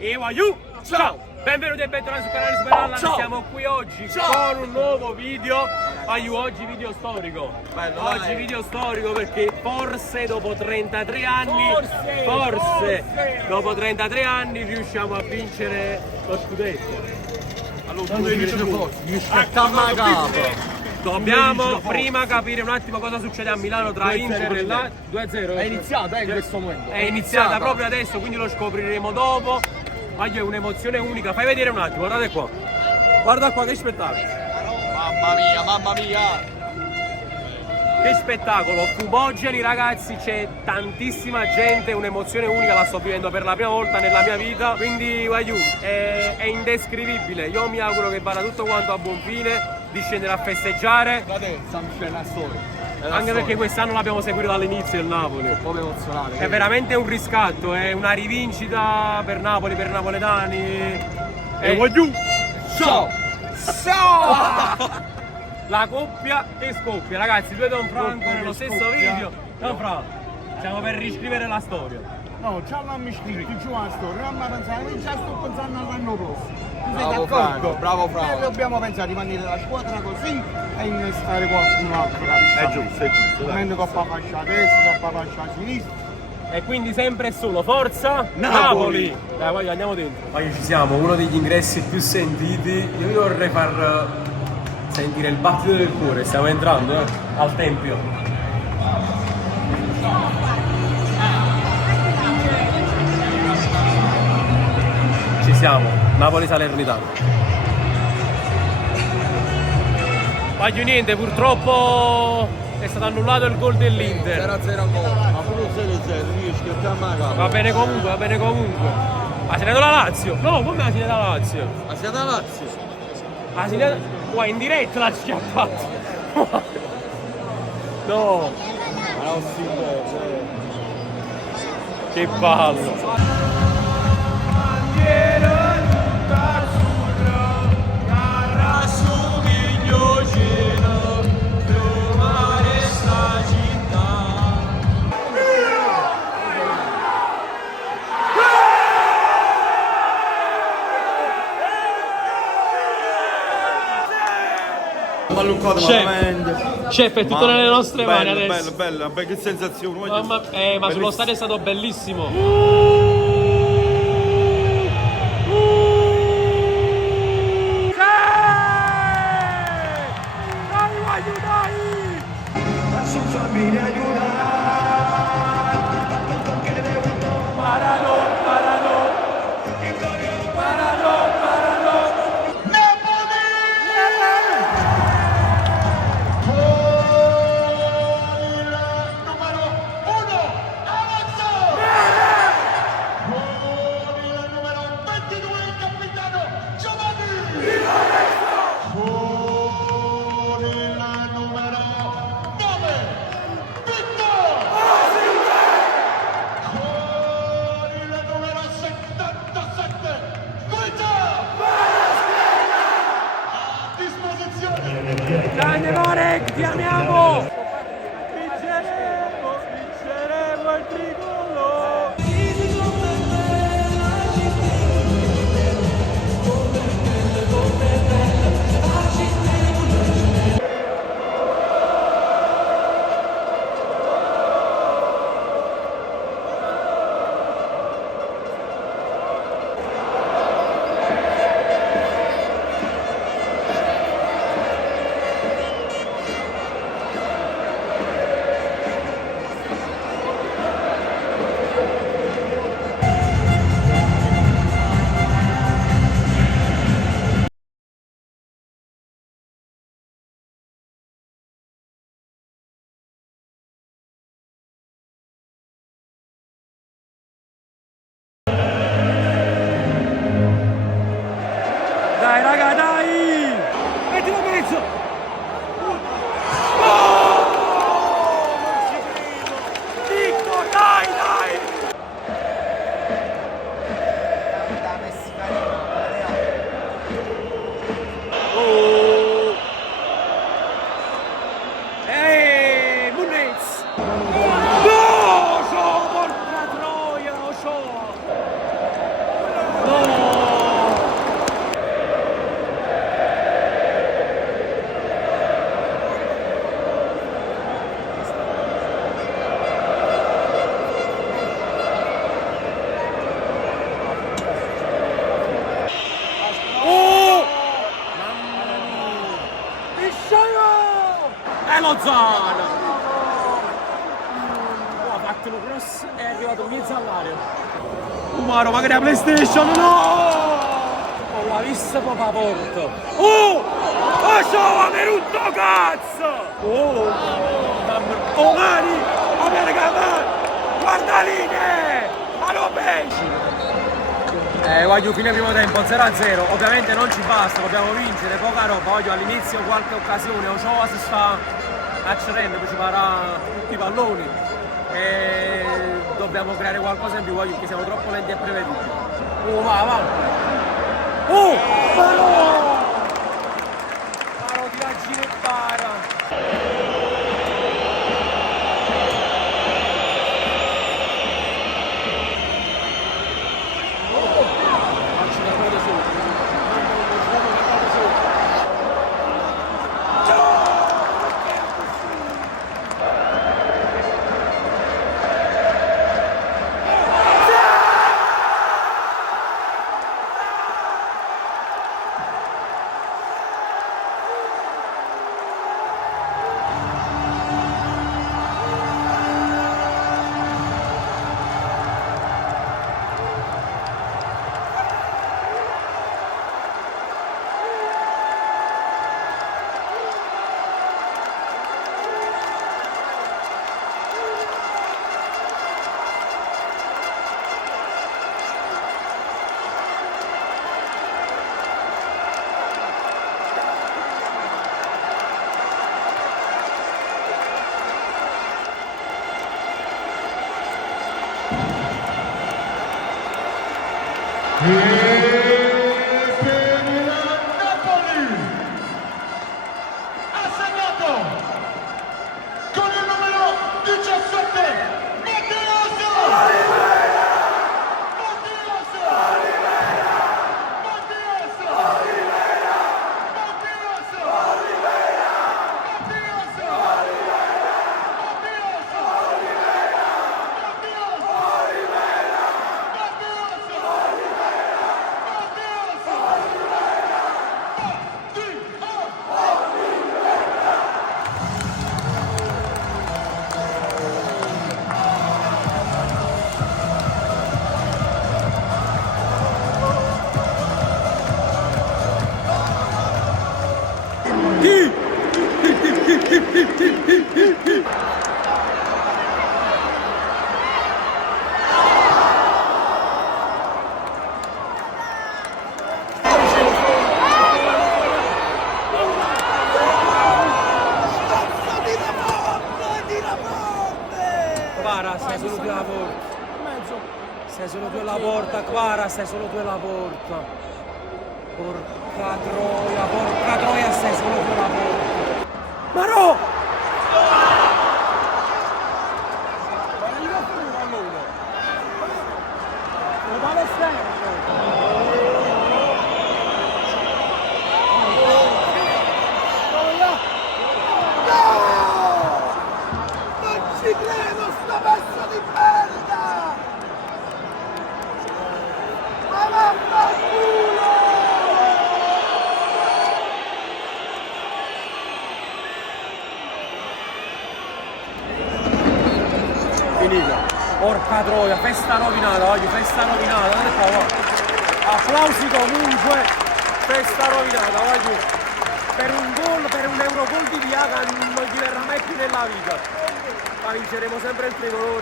E Waiu! Ciao! Benvenuti e bentornati sul canale Super Allan. Siamo qui oggi con un nuovo video. Waiu, oggi video storico. Bello, oggi dai. video storico perché forse dopo 33 anni forse dopo 33 anni riusciamo a vincere lo scudetto. Allora, tu devi vincere forza, devi scattare la capa. Dobbiamo prima capire un attimo cosa succede a Milano tra Inter e la 2-0. È iniziata in questo momento. È iniziata proprio adesso, quindi lo scopriremo dopo. Ma è un'emozione unica. Fai vedere un attimo, guardate qua. Guarda qua che spettacolo. Mamma mia, mamma mia. Che spettacolo, fumogeni ragazzi, c'è tantissima gente, un'emozione unica, la sto vivendo per la prima volta nella mia vita, quindi Waiu, è indescrivibile. Io mi auguro che vada tutto quanto a buon fine, di scendere a festeggiare. Guardate, stiamo facendo una storia. Anche perché quest'anno l'abbiamo seguito dall'inizio il Napoli. Un po' emozionale. È veramente un riscatto, è una rivincita per Napoli, per i napoletani. E Waiu! Ciao! Ciao! La coppia che scoppia, ragazzi, due Don Franco nello stesso video. Don Franco, stiamo per riscrivere la storia. No, già l'hanno scritto giù la storia, ma pensare, già sto pensando all'anno prossimo. Tu sei Bravo d'accordo? Franco, bravo Franco. E dobbiamo pensare di rimanere la squadra così e innestare qualcun altro, capisci? È giusto, dai. Mentre coppa fascia a destra, coppa fascia a sinistra. E quindi sempre e solo forza Napoli! Dai, poi andiamo dentro. Poi ci siamo, uno degli ingressi più sentiti. Io vi vorrei far sentire il battito del cuore, stiamo entrando al Tempio. Ci siamo, Napoli-Salernitana. Ma niente, purtroppo è stato annullato il gol dell'Inter. 0-0 ancora. Ma pure 0-0, io schiacciamo la capa. Va bene comunque, va bene comunque. Ma se ne dà la Lazio? No, come se ne dà la Lazio? Ma siete a Lazio? Ah, se ne dà... Qua in diretta l'ha schiappato. No, Ma non si vede. che ballo. Balluccato Chef, è tutto nelle nostre mani bello, adesso. bello, bello, che sensazione. Ma sullo stadio è stato bellissimo. Grande Marek, ti amiamo! Vinceremo, vinceremo il tricolore! Lozano! Ha fatto un cross e è arrivato in mezzo all'area. Umaro, magari la PlayStation, no! Non l'ha vista proprio a porto. Oh! Oh, ciao, mi rutto cazzo! Oh! Oh, mani! America, guarda linee! Ma lo pesci! Voglio fine primo tempo 0-0, ovviamente non ci basta, dobbiamo vincere, poca roba, voglio all'inizio qualche occasione, Ochoa si sta accedendo, poi ci farà tutti i palloni e dobbiamo creare qualcosa in più, voglio, perché siamo troppo lenti e prevedibili. Oh, va! Oh! Paro di agire e para! E per la Napoli ha segnato con il numero 17 Kvara, stai solo tu alla porta. Stai solo tu alla porta, Kvara, stai solo tu alla porta. Porca troia, stai solo tu alla porta. Ma no! ci credo, sta pezzo di merda! Ma vaffanculo! Finito. Porca troia, festa rovinata oggi, festa rovinata. Applausi comunque, festa rovinata, vai tu. Per un gol, per un Eurogol di Viaga non diverrà mai più nella vita. Ma vinceremo sempre il tricolore.